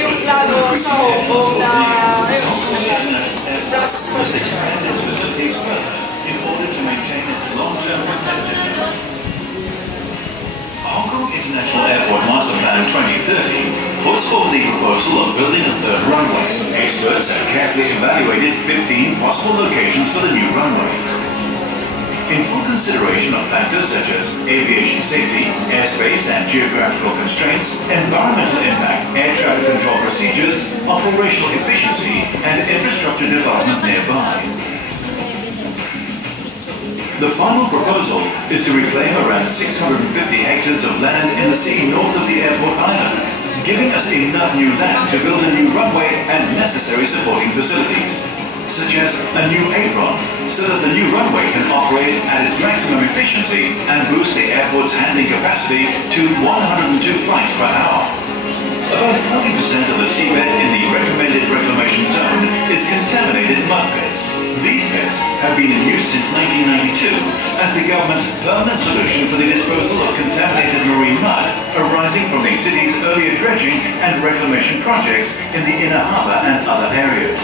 yung lalo sa Hong Kong na must expand its facilities further in order to maintain its long-term competitiveness. Hong Kong International Airport Master Plan 2030 puts forward the proposal of building a third runway. Experts have carefully evaluated 15 possible locations for the new runway. In full consideration of factors such as aviation safety, airspace and geographical constraints, environmental impact, air traffic control procedures, operational efficiency, and infrastructure development nearby. The final proposal is to reclaim around 650 hectares of land in the sea north of the airport island, giving us enough new land to build a new runway and necessary supporting facilities, such as a new apron, so that the new runway can operate at its maximum efficiency and boost the airport's handling capacity to 102 flights per hour. About 40% of the seabed in the recommended reclamation zone is contaminated mud pits. These pits have been in use since 1992 as the government's permanent solution for the disposal of contaminated marine mud arising from the city's earlier dredging and reclamation projects in the inner harbour and other areas.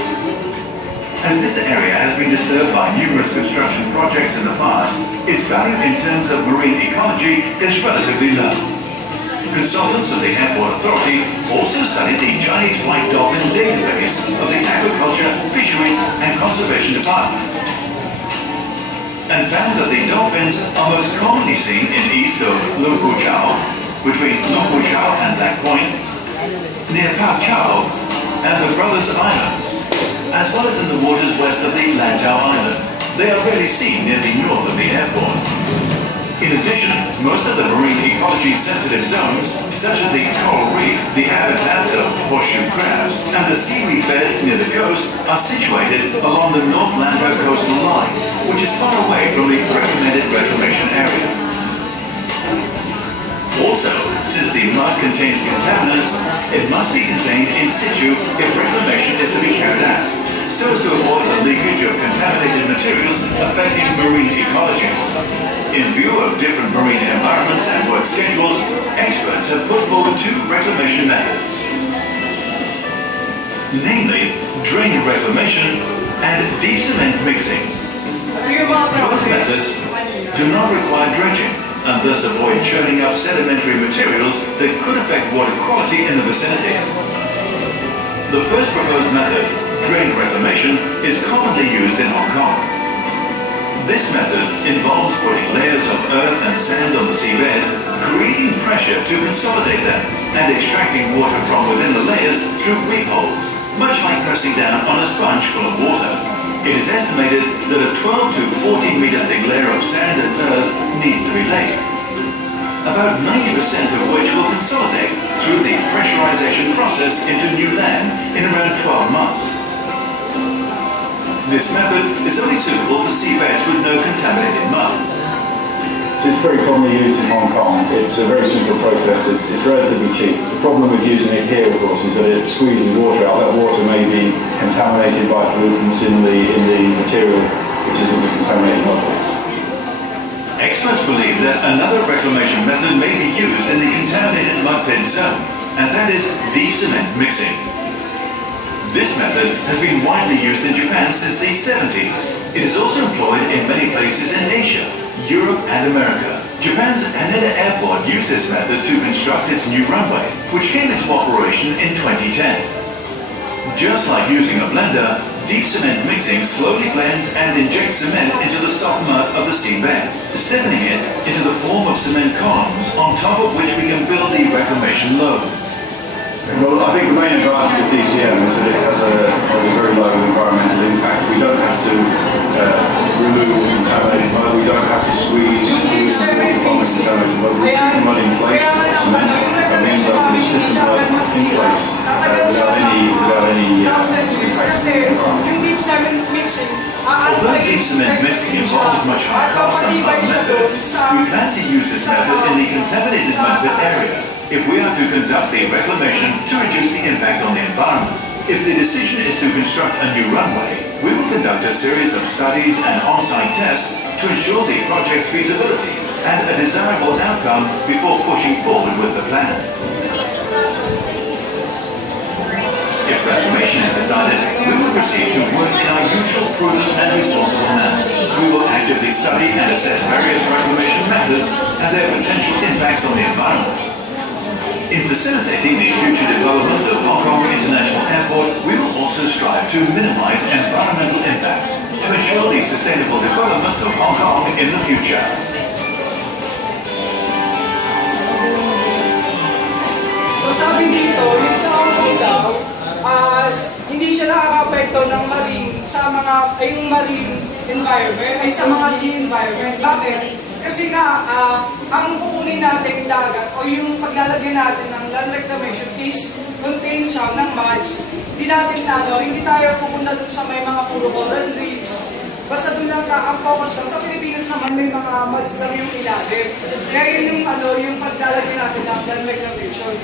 As this area has been disturbed by numerous construction projects in the past, its value in terms of marine ecology is relatively low. Consultants of the Airport Authority also studied the Chinese white dolphin database of the Agriculture, Fisheries and Conservation Department and found that the dolphins are most commonly seen in east of Lung Chau, between Lung Chau and Black Point, near Pa Chau and the Brothers Islands, as well as in the waters west of the Lantau Island. They are rarely seen near the north of the airport. In addition, most of the marine ecology-sensitive zones, such as the coral reef, the habitat of horseshoe crabs, and the seaweed bed near the coast, are situated along the North Lantau coastal line, which is far away from the recommended reclamation area. Also, since the mud contains contaminants, it must be contained in situ if reclamation is to be carried out, so as to avoid the leakage of contaminated materials affecting marine ecology. In view of different marine environments and work schedules, experts have put forward two reclamation methods, namely drain reclamation and deep cement mixing. Both methods do not require dredging and thus avoid churning up sedimentary materials that could affect water quality in the vicinity. The first proposed method, drain reclamation, is commonly used in Hong Kong. This method involves putting layers of earth and sand on the seabed, creating pressure to consolidate them, and extracting water from within the layers through weep holes, much like pressing down on a sponge full of water. It is estimated that a 12 to 14 meter thick layer of sand and earth needs to be laid, about 90% of which will consolidate through the pressurization process into new land in around 12 months. This method is only suitable for seabeds with no contaminated mud. It's very commonly used in Hong Kong. It's a very simple process. It's relatively cheap. The problem with using it here, of course, is that it squeezes water out. That water may be contaminated by pollutants in the material, which is in the contaminated mud pits. Experts believe that another reclamation method may be used in the contaminated mud pit zone, and that is deep cement mixing. This method has been widely used in Japan since the 70s. It is also employed in many places in Asia, Europe and America. Japan's Haneda Airport used this method to construct its new runway, which came into operation in 2010. Just like using a blender, deep cement mixing slowly blends and injects cement into the soft mud of the seabed, stiffening it into the form of cement columns on top of which we can build the reclamation load. Well, I think the main advantage of DCM is that it has a very low environmental impact. We don't have to remove contaminated mud. We don't have to squeeze water from the contaminated mud. We keep the mud in place with cement, and we end up with stiffened mud in place without any impact on the environment. Although deep cement mixing involves much higher cost than other methods, we plan to use this method in the contaminated mud pit area if we are to conduct the reclamation to reduce the impact on the environment. If the decision is to construct a new runway, we will conduct a series of studies and on-site tests to ensure the project's feasibility and a desirable outcome before pushing forward with the plan. prudent and responsible manner. We will actively study and assess various reclamation methods and their potential impacts on the environment. In facilitating the future development of Hong Kong International Airport, we will also strive to minimize environmental impact to ensure the sustainable development of Hong Kong in the future. So sabi dito, yung sa Hong Kong daw, hindi siya nakaka-apekto ng marine sa mga, yung marine environment, ay sa mga sea environment. Bakit? Kasi nga, ang kukunin natin dagat o yung paglalagay natin ng land reclamation is contain siya ng muds. Hindi tayo pupunta dun sa may mga puro coral reefs. Basta dun lang ang focus lang. Sa Pilipinas naman may mga muds lang yung ilalim. Kaya yun yung paglalagay natin ng land reclamation.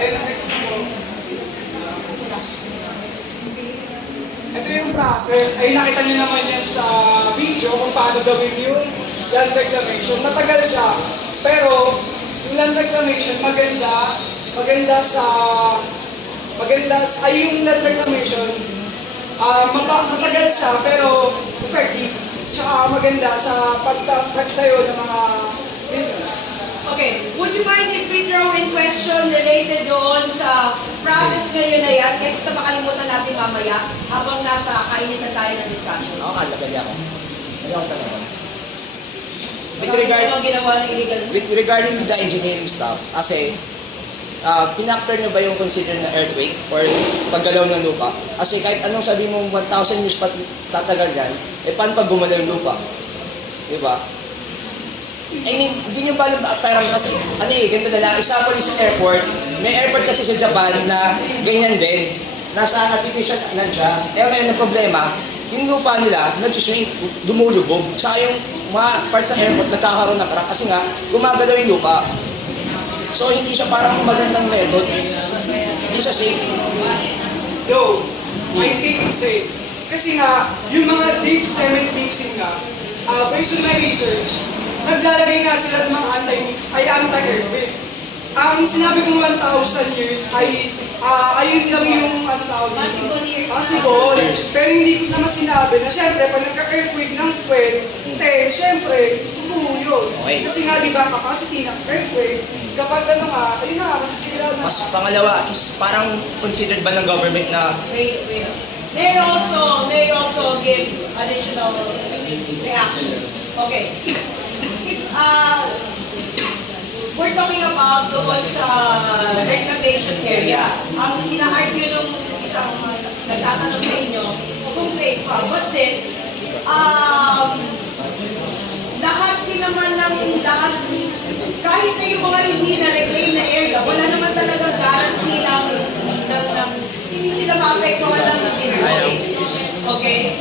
Ayun ang next po. Ito yung process. Ay nakita niyo naman yan sa video kung paano gawin yung land reclamation. Matagal siya. Pero yung land reclamation maganda yung land reclamation matagal siya pero effective. Tsaka maganda sa pagtayo ng mga buildings. Okay, would you mind if we throw in question related doon sa process ngayon na yan kaysa sa makalimutan natin mamaya habang nasa kainitan tayo ng discussion? Oo, kalabali ako. Ano ang tanong? With regarding the engineering stuff, kasi pinactor nyo ba yung consider na earthquake or paggalaw ng lupa? Kasi kahit anong sabi mo 1,000 years pa tatagal yan, paano pag gumalaw yung lupa? Diba? Hindi nyo ba parang kasi, ganito na lang, example is airport. May airport kasi sa Japan na ganyan din. Nasa artificial land siya. Ngayon ang problema, yung lupa nila, nag-shrink, dumulubog. Saka yung mga parts ng airport, nagkakaroon ng crack kasi nga, gumagalaw yung lupa. So, hindi siya parang magandang method. Hindi siya safe. No, I think it's safe. Kasi nga, yung mga deep cement mixing nga, based on my research, naglalagay nga sila ng mga anti-earthquake. Ang sinabi kong 1,000 years ay ayun lang yung Possible years. possible. Pero hindi ko naman sinabi na siyempre pag nagka-earthquake ng puwet, siyempre, subuho yun. Okay. Kasi nga di ba capacity ng earthquake, kapag ayun na, masisira na. Mas pangalawa is parang considered ba ng government na Wait. They also give additional reaction. Okay. We're talking about doon sa reclamation area. Ang ina-argue nung isang nagtatanong sa inyo kung safe pa. But then, lahat din naman kahit na yung mga hindi na-reclaim na area, wala naman talagang guarantee hindi sila maapektuhan lang ng earthquake. Okay?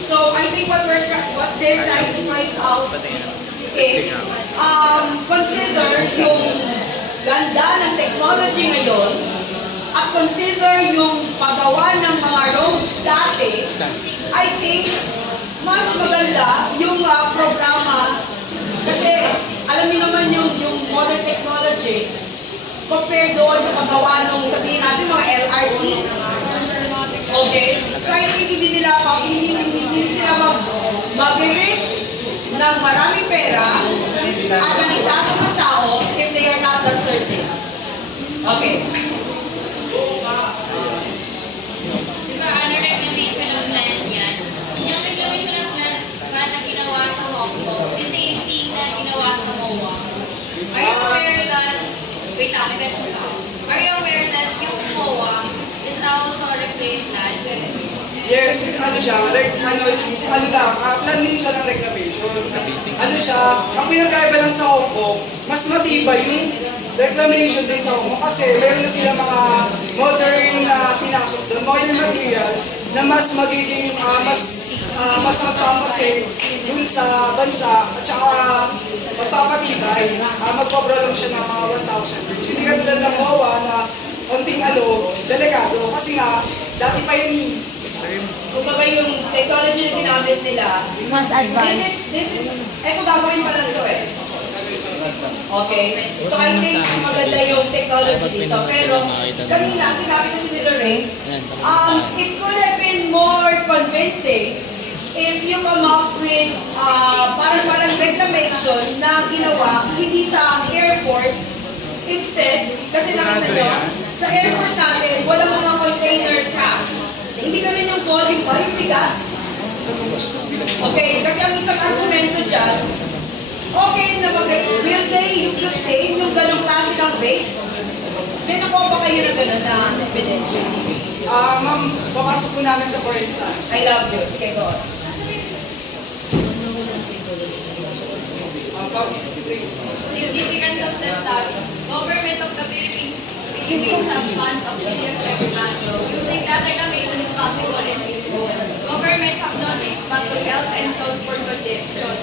So, I think what they're trying to find out is consider yung ganda ng technology ngayon at consider yung paggawa ng mga roads dati. I think mas maganda yung programa kasi alam niyo naman yung modern technology compared doon sa paggawa nung sabihin natin mga LRT. Okay? So I think hindi sila mag-risk ng maraming pera at kaligtasan ng tao if they are not that certain. Okay. Diba, reclamation of land yan? Yung reclamation of land ba na ginawa sa Hong Kong, the same thing na ginawa sa MOA. Are you aware that, wait lang, may question pa. Are you aware that yung MOA is also reclaimed land? Yes, plan din siya ng reclamation. Ang pinagkaiba lang sa Hong Kong, mas matibay yung reclamation din sa Hong Kong kasi meron na sila mga modern na pinasok doon, modern materials na mas magiging mas magpapasave dun sa bansa at saka magpapatibay. Magpapra lang siya ng mga 1,000 years. Hindi katulad ng MOA na konting delikado kasi nga dati pa yun Kung ba yung technology na ginamit nila, Mas advanced. this is, gagawin pa lang ito Okay? So I think maganda yung technology dito. Pero kanina, sinabi kasi ni Lorraine, it could have been more convincing if you come up with parang reclamation na ginawa hindi sa airport. Instead, kasi nakita nyo, sa airport natin, walang mga container trucks. Hindi ganun yung volume ba? Yung bigat? Okay, kasi ang isang argumento dyan, okay na will they sustain yung ganong klase ng weight? May nakuha ba kayo na gano'n na ebidensya? Ma'am, papasok po namin sa foreign science. I love you. Sige, go on. Significance of the study. Government of the Philippines have funds of millions every month. Using that reclamation is possible and feasible. Government have done this, but to help and solve for congestion.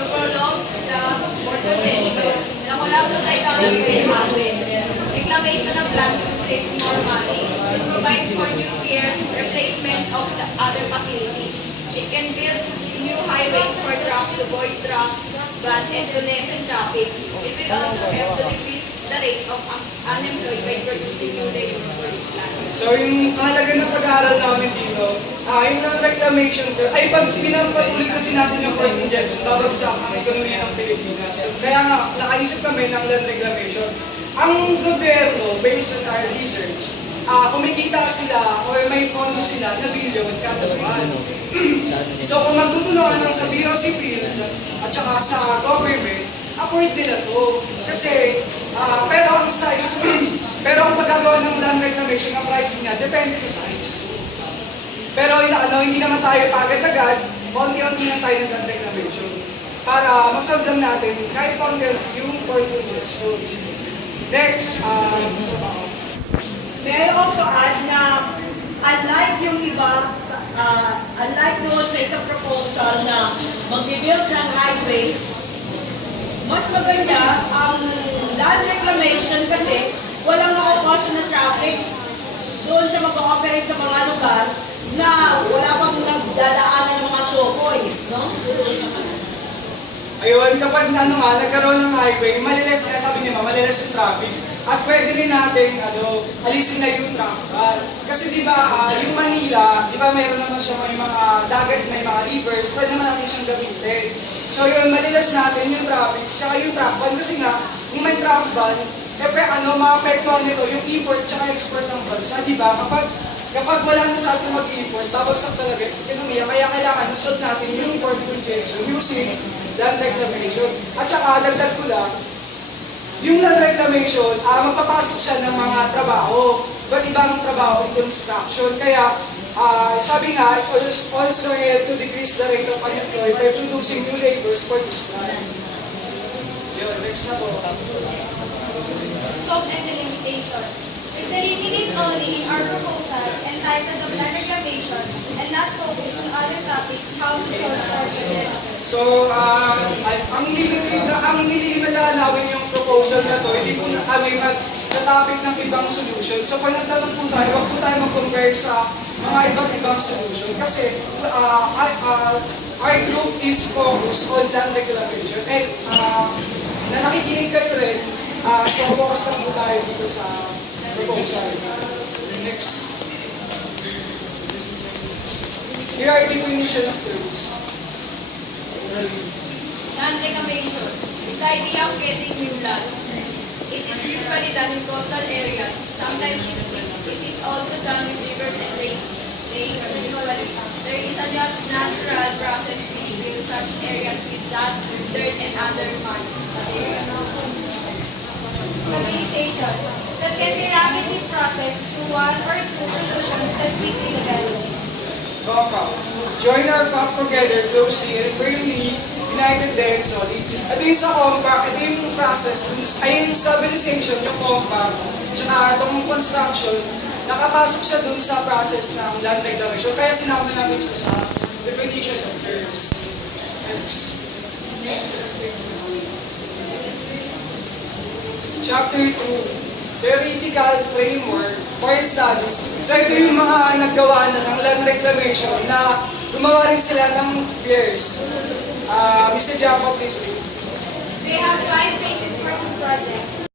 To prolong the port congestion, the collapse of the economy will happen. Reclamation of lands will save more money. It provides for new piers, replacements of the other facilities. It can build new highways for trucks to avoid but and to lessen traffic. It will also help to decrease the rate of unemployed by producing new labor for this plan. So yung halaga ng pag-aaral namin dito, yung land reclamation, ay pag pinapatuloy kasi natin yung port congestion, babagsak ang ekonomiya ng Pilipinas. So, kaya nga, nakaisip kami ng land reclamation. Ang gobyerno, based on our research, kumikita sila o may pondo sila na bilyon kada buwan. So kung magtutulungan ng sa BOC field at saka sa government, afford nila to. Kasi, pero ang size, pero ang pagkagawa ng land reclamation, ang pricing niya, depende sa size. Pero hindi naman tayo agad-agad, konti-unti lang tayo ng land reclamation. Para masolve lang natin, kahit konti yung port congestion. Next, May I also add na unlike yung iba, unlike doon sa isang proposal na mag-build ng highways, mas maganda ang land reclamation kasi walang nakakosyon na traffic. Doon siya mag-ooperate sa mga lugar na wala pang nagdadaanan ng mga shokoy, no? Ayun, kapag nagkaroon ng highway, maliles, kaya sabi niya, maliles yung traffic. At pwede rin natin, alisin na yung traffic. Kasi di ba, yung Manila, di ba mayroon naman siya may mga dagat, may mga rivers, pwede naman natin siyang gamitin. So yun, maliles natin yung traffic, saka yung traffic ban, kasi nga, kung may traffic ban, maapektuhan nito yung import at export ng bansa, di ba? Kapag wala na sa atin mag-import, babagsak talaga yung ekonomiya, kaya kailangan nasod natin yung import congestion using land reclamation. At saka, dagdag ko lang, yung land reclamation, magpapasok siya ng mga trabaho. Ba't ibang trabaho in construction? Kaya, sabi nga, it also help to decrease the rate of unemployed by producing new labors for this plan. Yun, next na po. Scope and delimitation. If delimited only in our proposal entitled of land reclamation and not focus on other topics, how to solve for congestion. So, ang nililanawin yung proposal na to, hindi po na kami mag-topic ng ibang solution. So, kung nagtanong po tayo, huwag po tayo mag-compare sa mga iba't ibang solution. Kasi, our group is focused on land reclamation. And, na nakikinig kayo rin, so focus lang po tayo dito sa proposal. Next. Here are definition of terms. Land reclamation is the idea of getting new land. It is usually done in coastal areas. Sometimes it is also done with rivers and lakes. Usually, there is a natural process which fills such areas with sand, dirt, and other materials. Stabilization that can be rapidly processed through one or two solutions that quickly develop. Compound. Join our path together closely and firmly united then solid. Ito yung sa compact, ito yung process, ay yung stabilization, yung compact, tsaka itong construction, nakapasok siya dun sa process ng land reclamation. Kaya sinama namin siya sa definition of terms. Chapter 2. Theoretical framework for studies. So ito yung mga naggawa na ng land reclamation na gumawa rin sila ng piers. Mr. Jacob, please read. They have 5 phases for this project.